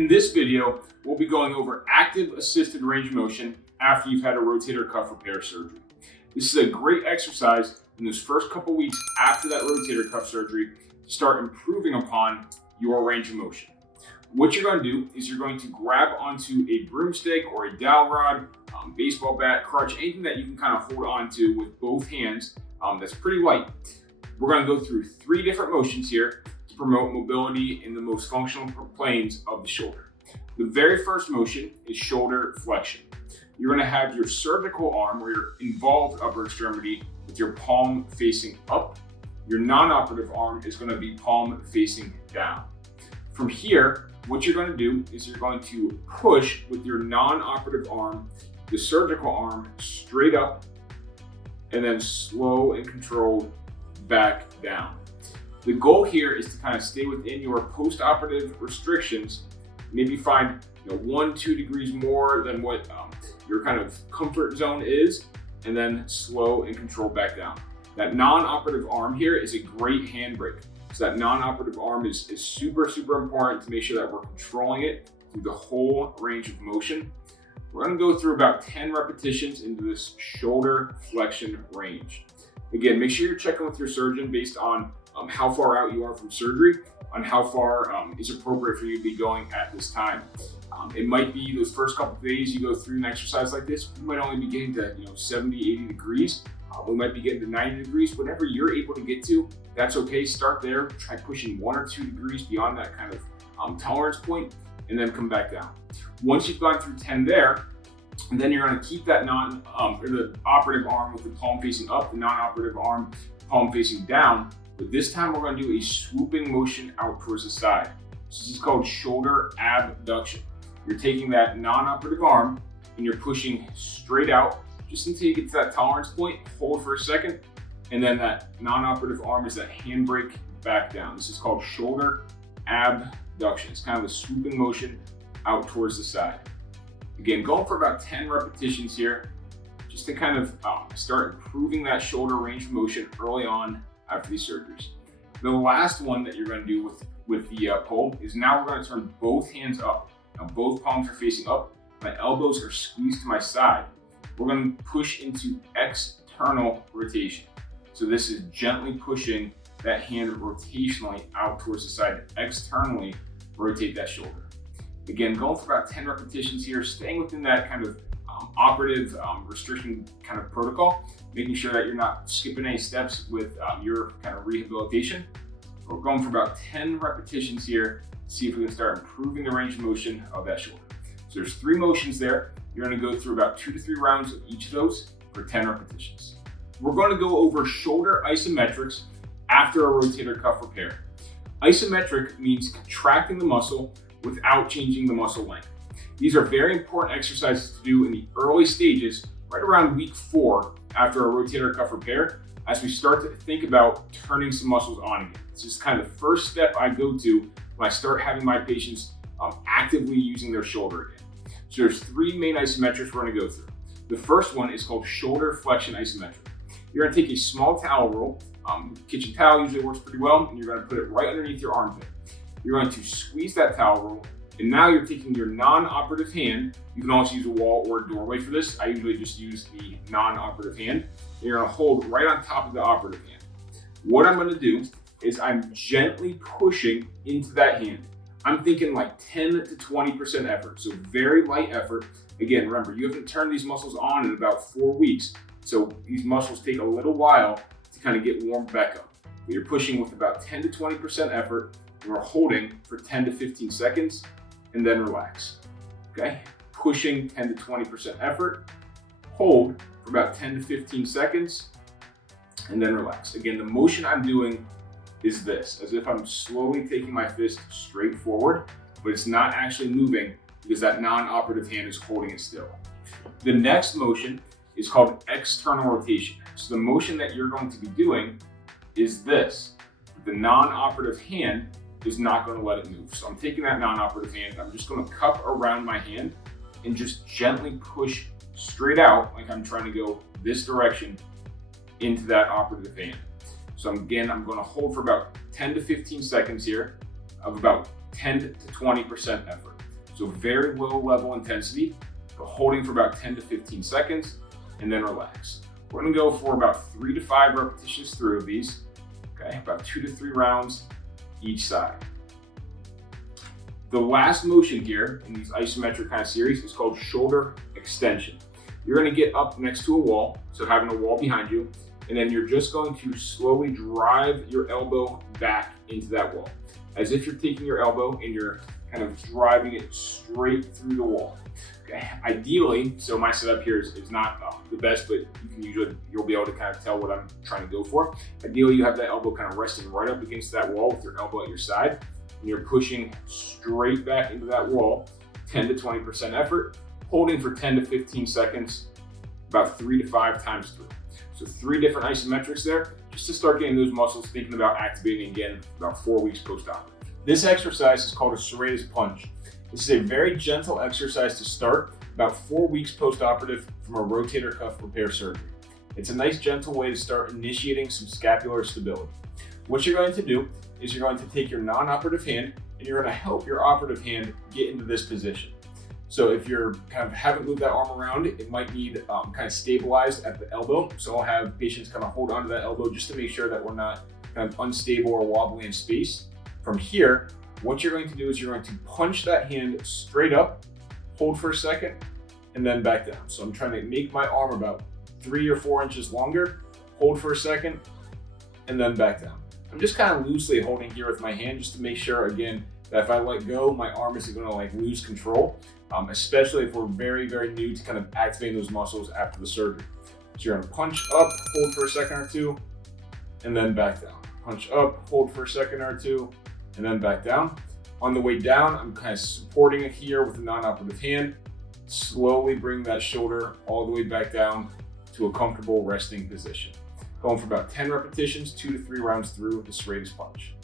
In this video, we'll be going over active assisted range of motion after you've had a rotator cuff repair surgery. This is a great exercise in those first couple weeks after that rotator cuff surgery to start improving upon your range of motion. What you're going to do is you're going to grab onto a broomstick or a dowel rod, baseball bat, crutch, anything that you can kind of hold onto with both hands that's pretty light. We're going to go through 3 different motions here to promote mobility in the most functional planes of the shoulder. The very first motion is shoulder flexion. You're going to have your surgical arm or your involved upper extremity with your palm facing up. Your non-operative arm is going to be palm facing down. From here, what you're going to do is you're going to push with your non-operative arm, the surgical arm, straight up, and then slow and controlled back down. The goal here is to kind of stay within your post-operative restrictions, maybe find 1-2 degrees more than what your kind of comfort zone is, and then slow and controlled back down. That non-operative arm here is a great handbrake. So that non-operative arm is super important to make sure that we're controlling it through the whole range of motion. We're going to go through about 10 repetitions into this shoulder flexion range. Again, make sure you're checking with your surgeon based on how far out you are from surgery, on how far is appropriate for you to be going at this time. It might be those first couple of days you go through an exercise like this, you might only be getting to 70, 80 degrees. We might be getting to 90 degrees, whatever you're able to get to, that's okay. Start there, try pushing 1 or 2 degrees beyond that kind of tolerance point, and then come back down. Once you've gone through 10 there, and then you're going to keep that the operative arm with the palm facing up, the non-operative arm palm facing down. But this time we're going to do a swooping motion out towards the side. This is called shoulder abduction. You're taking that non-operative arm and you're pushing straight out just until you get to that tolerance point. Hold for a second, and then that non-operative arm is that handbrake back down. This is called shoulder abduction. It's kind of a swooping motion out towards the side. Again, going for about 10 repetitions here, just to kind of start improving that shoulder range of motion early on after these surgeries. The last one that you're going to do with the pull is now we're going to turn both hands up. Now both palms are facing up. My elbows are squeezed to my side. We're going to push into external rotation. So this is gently pushing that hand rotationally out towards the side to externally rotate that shoulder. Again, going for about 10 repetitions here, staying within that kind of operative restriction kind of protocol, making sure that you're not skipping any steps with your kind of rehabilitation. We're going for about 10 repetitions here to see if we can start improving the range of motion of that shoulder. So there's 3 motions there. You're going to go through about 2 to 3 rounds of each of those for 10 repetitions. We're going to go over shoulder isometrics after a rotator cuff repair. Isometric means contracting the muscle without changing the muscle length. These are very important exercises to do in the early stages, right around week 4 after a rotator cuff repair, as we start to think about turning some muscles on again. This is kind of the first step I go to when I start having my patients actively using their shoulder again. So there's 3 main isometrics we're going to go through. The first one is called shoulder flexion isometric. You're going to take a small towel roll, kitchen towel usually works pretty well, and you're going to put it right underneath your armpit. You're going to squeeze that towel roll, and now you're taking your non-operative hand. You can also use a wall or a doorway for this. I usually just use the non-operative hand. And you're going to hold right on top of the operative hand. What I'm going to do is I'm gently pushing into that hand. I'm thinking like 10 to 20% effort, so very light effort. Again, remember, you haven't turned these muscles on in about 4 weeks, so these muscles take a little while to kind of get warmed back up. But you're pushing with about 10 to 20% effort. We're holding for 10 to 15 seconds and then relax. Okay? Pushing 10 to 20% effort, hold for about 10 to 15 seconds, and then relax. Again, the motion I'm doing is this, as if I'm slowly taking my fist straight forward, but it's not actually moving because that non-operative hand is holding it still. The next motion is called external rotation. So the motion that you're going to be doing is this. The non-operative hand is not going to let it move. So I'm taking that non-operative hand, I'm just going to cup around my hand and just gently push straight out like I'm trying to go this direction into that operative hand. So again, I'm going to hold for about 10 to 15 seconds here of about 10 to 20% effort. So very low level intensity, but holding for about 10 to 15 seconds, and then relax. We're gonna go for about 3 to 5 repetitions through of these, okay? About 2 to 3 rounds each side. The last motion here in these isometric kind of series is called shoulder extension. You're gonna get up next to a wall, so having a wall behind you, and then you're just going to slowly drive your elbow back into that wall, as if you're taking your elbow and you're kind of driving it straight through the wall. Okay. Ideally, so my setup here is not the best, but you'll be able to kind of tell what I'm trying to go for. Ideally, you have that elbow kind of resting right up against that wall with your elbow at your side, and you're pushing straight back into that wall, 10 to 20% effort, holding for 10 to 15 seconds, about 3 to 5 times through. So 3 different isometrics there, just to start getting those muscles thinking about activating again about 4 weeks post-operative. This exercise is called a Serratus Punch. This is a very gentle exercise to start about 4 weeks post-operative from a rotator cuff repair surgery. It's a nice gentle way to start initiating some scapular stability. What you're going to do is you're going to take your non-operative hand and you're going to help your operative hand get into this position. So if you're kind of haven't moved that arm around, it might need kind of stabilized at the elbow. So I'll have patients kind of hold onto that elbow just to make sure that we're not kind of unstable or wobbly in space. From here, what you're going to do is you're going to punch that hand straight up, hold for a second, and then back down. So I'm trying to make my arm about 3 or 4 inches longer, hold for a second, and then back down. I'm just kind of loosely holding here with my hand just to make sure, again, that if I let go, my arm isn't going to like lose control, especially if we're very, very new to kind of activating those muscles after the surgery. So you're going to punch up, hold for a second or two, and then back down. Punch up, hold for a second or two, and then back down. On the way down, I'm kind of supporting it here with a non-operative hand. Slowly bring that shoulder all the way back down to a comfortable resting position. Going for about 10 repetitions, 2 to 3 rounds through the Serratus Punch.